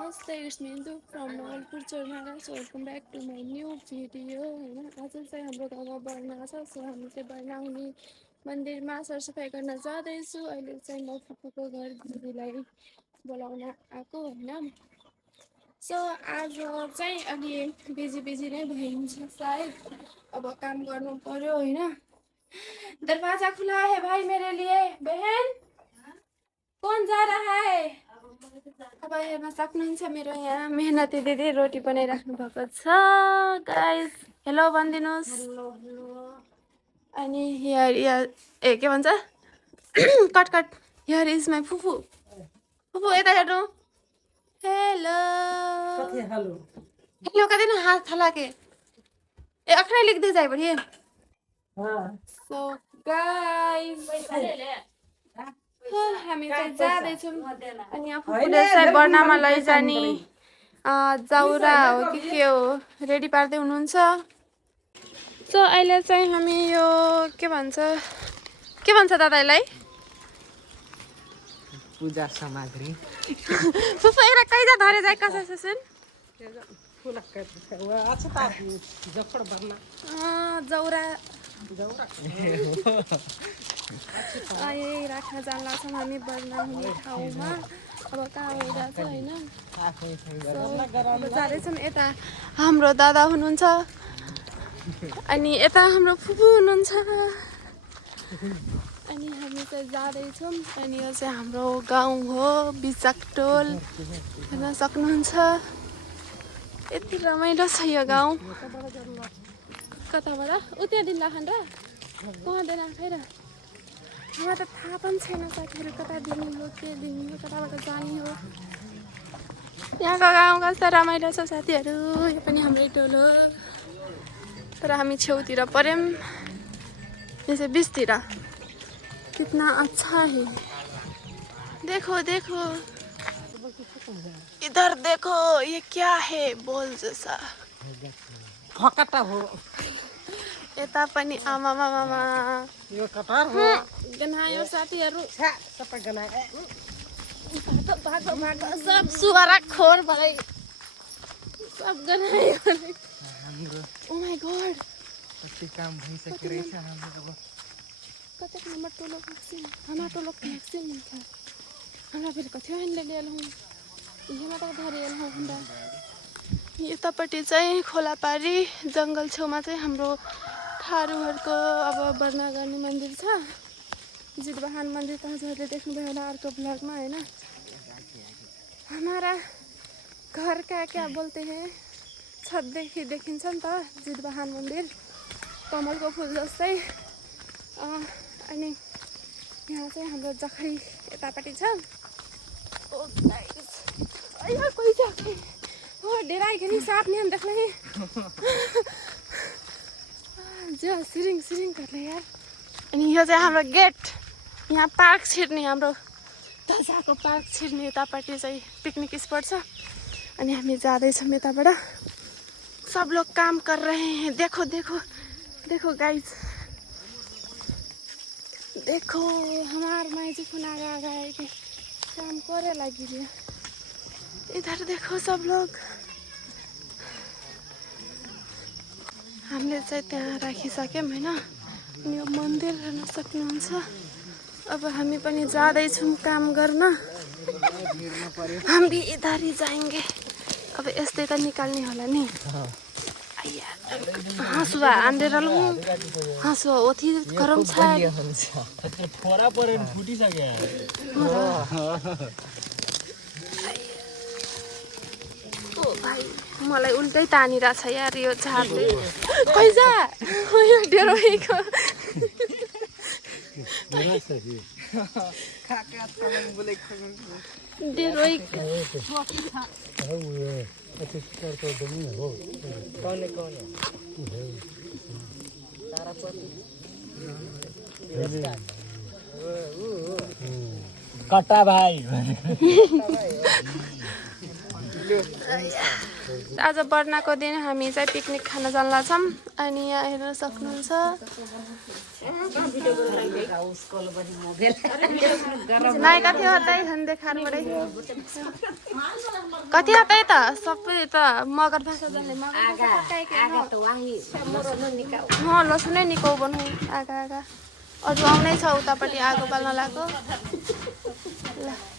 नमस्ते, it's me Indu from Nawalpur Chormara. So welcome back to my new video होइन। आज चाहिँ हाम्रो गाउँमा बर्ना छ। सो हामी चाहिँ बर्नाउने मन्दिरमा सरसफाइ गर्न जाँदैछु। अहिले चाहिँ म फुपूको घर दिदीलाई बोलाउन आएको होइन। सो आज चाहिँ अलि बिजी नै भइन्छ सायद। अब काम गर्नु पर्यो होइन। दरवाजा खुला है भाइ मेरे लिए। बहन कौन जा रहा है? अब हेर्न सक्नुहुन्छ मेरो यहाँ मेहनती दिदी रोटी बनाइराख्नु भएको छ गाइस। हेलो भनिदिनुहोस्। अनि के भन्छ कट हियर इज माई फुफू। फुफू यता हेर्नु। हेलो हेलो कति न हात थलाके ए अखरै लेख्दै जाइ बढी। सो गाइस हामी चाहिँ जाँदैछौँ। अनि यहाँ फुपूले चाहिँ बर्नामा लैजाने जाउरा हो कि के हो रेडी पार्दै हुनुहुन्छ। सो अहिले चाहिँ हामी यो के भन्छ दादालाई पूजा सामग्री फुफू एउटा कैजा धरे जाइ कसै सुन जाउरा राख्न जान लाग्छौँ हामी बर्ना हुने ठाउँमा। अब कहाँ गइरहेछ होइन। अब जाँदैछौँ। यता हाम्रो दादा हुनुहुन्छ अनि यता हाम्रो फुपू हुनुहुन्छ अनि हामी चाहिँ जाँदैछौँ। अनि यो चाहिँ हाम्रो गाउँ हो बिचाकटोल हेर्न सक्नुहुन्छ। यति रमाइलो छ यो गाउँ। कताबाट त्यहाँदेखि लाखान र कहाँदैन आफै र मलाई त थाहा पनि छैन साथीहरू कता दिने हो के दिने हो कताबाट जाने हो। यहाँको गाउँ कस्तो रमाइलो छ साथीहरू। यो पनि हाम्रै टोल हो तर हामी छेउतिर पऱ्यौँ। यो चाहिँ बिचतिर। कितना अच्छा है। देखो इधर देखो ये क्या है बोल जैसा फकटा हो। यता पनि आमा यो कटार हो गनायो साथीहरू। सबै गनाए सब सुअरा खोर भए सब गनायो। ओ माय गॉड कति काम भइसक्यो रहेछ हाम्रो। अब कतै नम्बर टोलो भ्याक्सिन हाम्रो टोलो भ्याक्सिन हुन्छ। हमरा फेरि कथि हैनले लिएल हौ यहीमा त धरेल हौ हुँदा। यतापट्टि चाहिँ खोलापारी जङ्गल छेउमा चाहिँ हाम्रो थारूहरूको अब बर्ना गर्ने मन्दिर छ। जितवाहन मन्दिर त हजुरहरूले देख्नुभयो होला अर्को ब्लगमा होइन। हमारा घर क्या बोलते हैं छतदेखि देखिन्छ नि त जितवाहन मन्दिर कमलको फुल जस्तै। अनि यहाँ चाहिँ हाम्रो जखरी यतापट्टि छ। कोही छ डेराई के नहीं सांप नहीं हम देख लेंगे। जो सिरिङ कर ले यार। अनि यो चाहिँ हाम्रो गेट। यहाँ पार्क छिर्ने हाम्रो दर्जाको पार्क छिर्ने यतापट्टि चाहिँ पिकनिक स्पट छ। अनि हामी जाँदैछौँ यताबाट। सब लोग काम कर रहे हैं। देखो गाइस देखो हमार माइजी खुना गए कि काम करे लगी रे। इधर देखो सब लोग। हामीले चाहिँ त्यहाँ राखिसक्यौँ होइन। यो मन्दिर हेर्न सक्नुहुन्छ। अब हामी पनि जाँदैछौँ काम गर्न। हम भी इधर ही जाएंगे। अब यस्तै त निकाल्ने होला नि। हाँसुवा आन्डेर लु हाँसुवा ओथि गरम छ। फोरा परेर फुटिसक्यो। ओ भाइ मलाई उल्टै तानिरहेछ यार यो झारले। पैसा यो डेरोइको डेरोइक कट्टा भाइ। आज बर्नाको दिन हामी चाहिँ पिकनिक खान जान लाग्छौँ। अनि यहाँ हेर्न सक्नुहुन्छ नाइ कति होतै हन देखार परे कति होतै त सबै त मगर भाषा जले मगर पकाइ के न लसुनै निकाउ बनाउ आगा आगा अझ आउनै छ उतापट्टि आगो बाल्न लाग्यो ल